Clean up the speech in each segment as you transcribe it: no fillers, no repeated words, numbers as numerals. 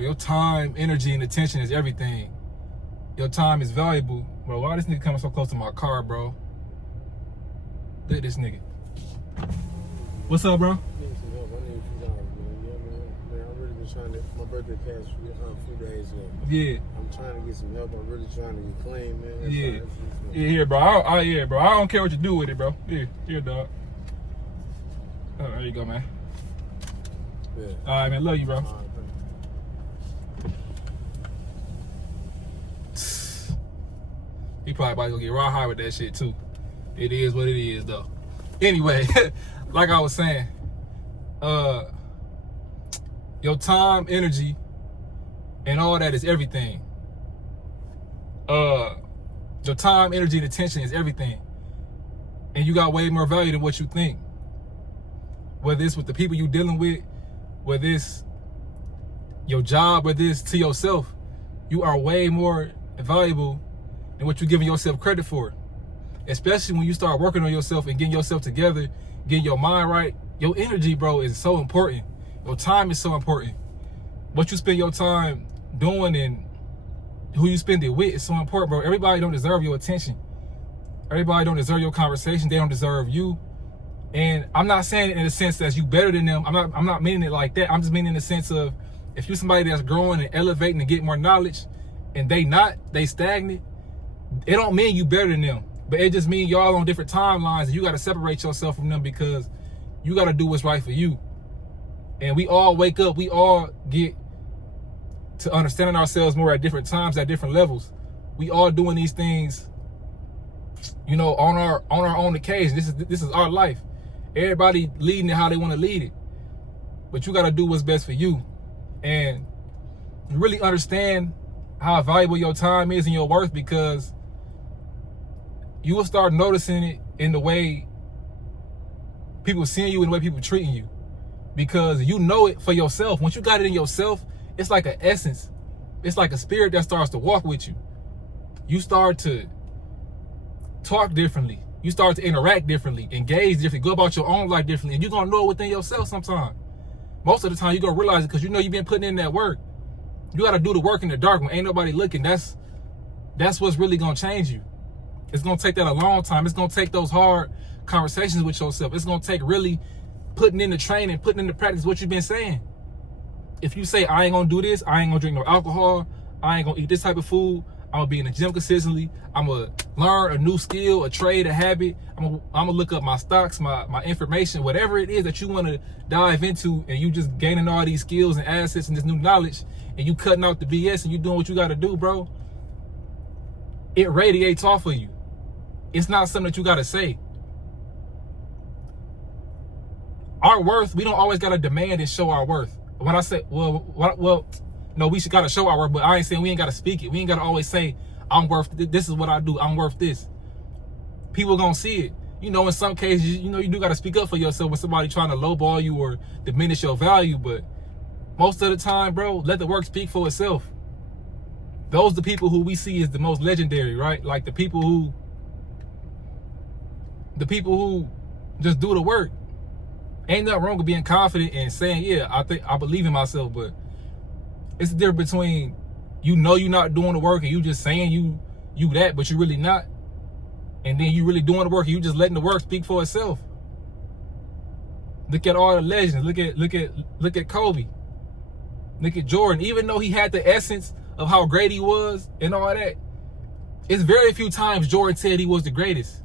Bro, your time, energy, and attention is everything. Your time is valuable. Bro, why this nigga coming so close to my car, bro? Look at this nigga. What's up, bro? I need some help. I need $2, man. You know what I mean? Man, I've really been trying to. My birthday passed a few days ago. Yeah. I'm trying to get some help. I'm really trying to get clean, man. Yeah, bro. I don't care what you do with it, bro. Here, dog. Oh, there you go, man. Yeah. All right, man. Love you, bro. All right, He probably about to go get raw high with that shit too. It is what it is, though. Anyway, like I was saying, your time, energy, and all that is everything. Your time, energy, and attention is everything. And you got way more value than what you think. Whether it's with the people you're dealing with, whether it's your job, whether it's to yourself, you are way more valuable than what you're giving yourself credit for. Especially when you start working on yourself and getting yourself together, getting your mind right. Your energy, bro, is so important. Your time is so important. What you spend your time doing and who you spend it with is so important, bro. Everybody don't deserve your attention. Everybody don't deserve your conversation. They don't deserve you. And I'm not saying it in the sense that you better than them. I'm not meaning it like that. I'm just meaning in the sense of if you're somebody that's growing and elevating and getting more knowledge and they stagnant, it don't mean you better than them. But it just means y'all on different timelines and you got to separate yourself from them because you got to do what's right for you. And we all wake up, we all get to understanding ourselves more at different times, at different levels. We all doing these things, you know, on our own occasion. This is our life. Everybody leading it how they want to lead it. But you got to do what's best for you. And you really understand how valuable your time is and your worth because you will start noticing it in the way people seeing you and the way people treating you. Because you know it for yourself. Once you got it in yourself, it's like an essence. It's like a spirit that starts to walk with you. You start to talk differently. You start to interact differently, engage differently, go about your own life differently. And you're going to know it within yourself sometime. Most of the time, you're going to realize it because you know you've been putting in that work. You got to do the work in the dark when ain't nobody looking. That's what's really going to change you. It's going to take that a long time. It's going to take those hard conversations with yourself. It's going to take really putting in the training, putting into practice what you've been saying. If you say, I ain't going to do this, I ain't going to drink no alcohol, I ain't going to eat this type of food, I'm going to be in the gym consistently, I'm going to learn a new skill, a trade, a habit, I'm going to look up my stocks, my information, whatever it is that you want to dive into, and you just gaining all these skills and assets and this new knowledge, and you cutting out the BS and you doing what you got to do, bro, it radiates off of you. It's not something that you got to say. Our worth, we don't always got to demand and show our worth. When I say, well, no, we should got to show our worth, but I ain't saying we ain't got to speak it. We ain't got to always say, I'm worth, this is what I do, I'm worth this. People gonna see it. You know, in some cases, you know, you do got to speak up for yourself when somebody trying to lowball you or diminish your value, but most of the time, bro, let the work speak for itself. Those are the people who we see as the most legendary, right? Like the people who just do the work. Ain't nothing wrong with being confident and saying, yeah, I believe in myself, but it's the difference between you know you're not doing the work and you just saying you that, but you really not. And then you really doing the work and you just letting the work speak for itself. Look at all the legends. Look at Kobe. Look at Jordan. Even though he had the essence of how great he was and all that, it's very few times Jordan said he was the greatest.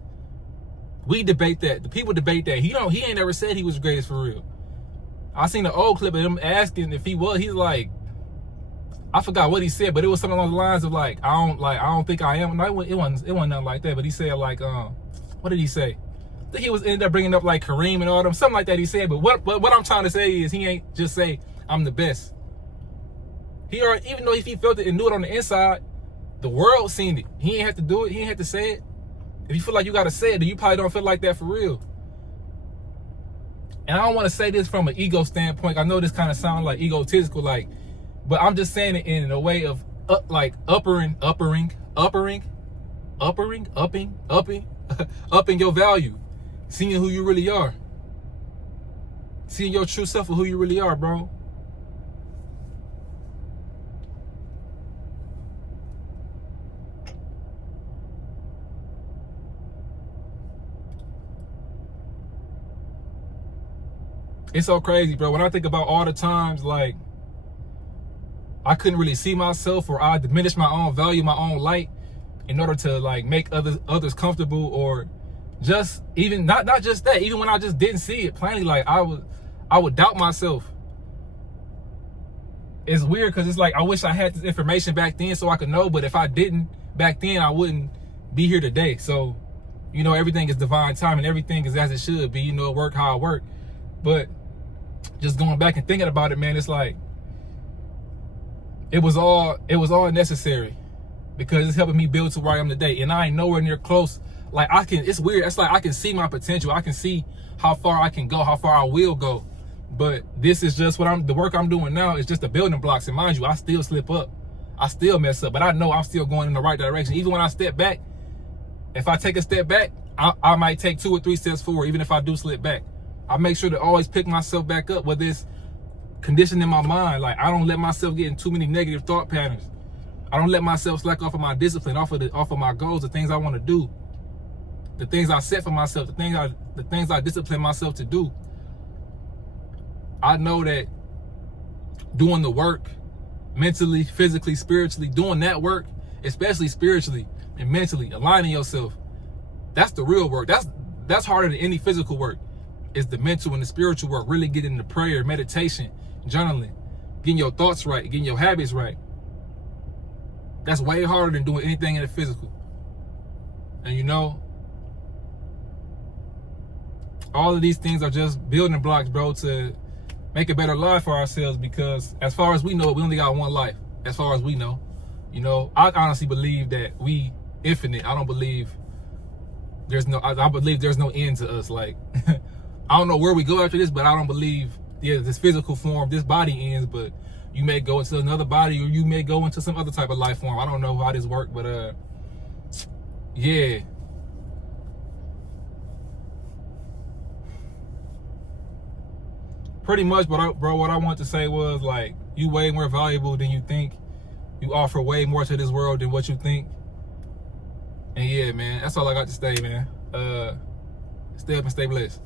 We debate that. The people debate that. He ain't ever said he was the greatest for real. I seen an old clip of him asking if he was. He's like, I forgot what he said, but it was something along the lines of like, I don't think I am. No, it wasn't nothing like that. But he said like, what did he say? He was ended up bringing up like Kareem and all them, something like that. He said, but what I'm trying to say is he ain't just say I'm the best. He already, even though if he felt it and knew it on the inside, the world seen it. He ain't have to do it. He ain't have to say it. If you feel like you gotta say it, then you probably don't feel like that for real. And I don't want to say this from an ego standpoint. I know this kind of sounds like egotistical, like, but I'm just saying it in a way of upping your value, seeing who you really are, seeing your true self for who you really are, bro. It's so crazy, bro. When I think about all the times, like, I couldn't really see myself, or I diminished my own value, my own light, in order to like make others comfortable, or just even not just that, even when I just didn't see it plainly, like I would doubt myself. It's weird because it's like I wish I had this information back then so I could know, but if I didn't back then, I wouldn't be here today. So, you know, everything is divine time and everything is as it should be, you know, work how I work. But just going back and thinking about it, man, it's like it was all necessary, because it's helping me build to where I am today. And I ain't nowhere near close. Like it's weird. It's like I can see my potential. I can see how far I can go, how far I will go. But this is just the work I'm doing now is just the building blocks. And mind you, I still slip up. I still mess up, but I know I'm still going in the right direction. Even when I step back, if I take a step back, I might take 2 or 3 steps forward, even if I do slip back. I make sure to always pick myself back up, whether it's conditioning my mind. Like, I don't let myself get in too many negative thought patterns. I don't let myself slack off of my discipline, off of my goals, the things I want to do, the things I set for myself, the things I discipline myself to do. I know that doing the work, mentally, physically, spiritually, doing that work, especially spiritually and mentally, aligning yourself, that's the real work. That's harder than any physical work. It's the mental and the spiritual work. Really getting into prayer, meditation, journaling, getting your thoughts right, getting your habits right. That's way harder than doing anything in the physical. And you know, all of these things are just building blocks, bro, to make a better life for ourselves, because as far as we know, we only got one life. As far as we know, you know, I honestly believe that we infinite. I don't believe I believe there's no end to us. Like, I don't know where we go after this, but I don't believe, yeah, this physical form, this body ends, but you may go into another body, or you may go into some other type of life form. I don't know how this works, but yeah. Pretty much, bro, what I want to say was, like, you way more valuable than you think. You offer way more to this world than what you think. And yeah, man, that's all I got to say, man. Stay up and stay blessed.